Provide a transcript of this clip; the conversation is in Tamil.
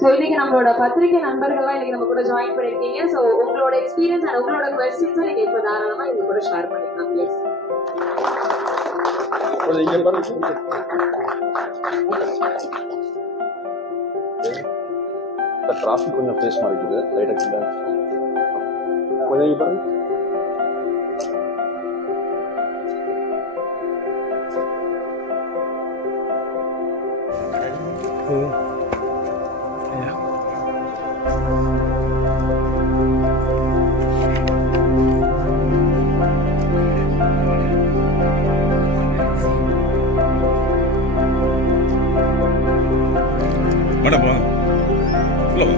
ஸோ இன்னைக்கு நம்மளோட பத்திரிகை நண்பர்கள்லாம் இன்னைக்கு நம்ம கூட ஜாயின் பண்ணிருக்கீங்க. ஸோ உங்களோட எக்ஸ்பீரியன்ஸ் அண்ட் உங்களோட கொஸ்டின்ஸை நீங்க இப்போ தாராளமா எங்க கூட ஷேர் பண்ணிக்கலாம். எஸ் டிராஃபிக் கொஞ்சம் ஃபேஸ் மாதிரி இருக்குது. லைட் ஆக்சிடென்ட் கொஞ்சம் இங்கே பாருங்க. மேடம் வா உள்ள வா.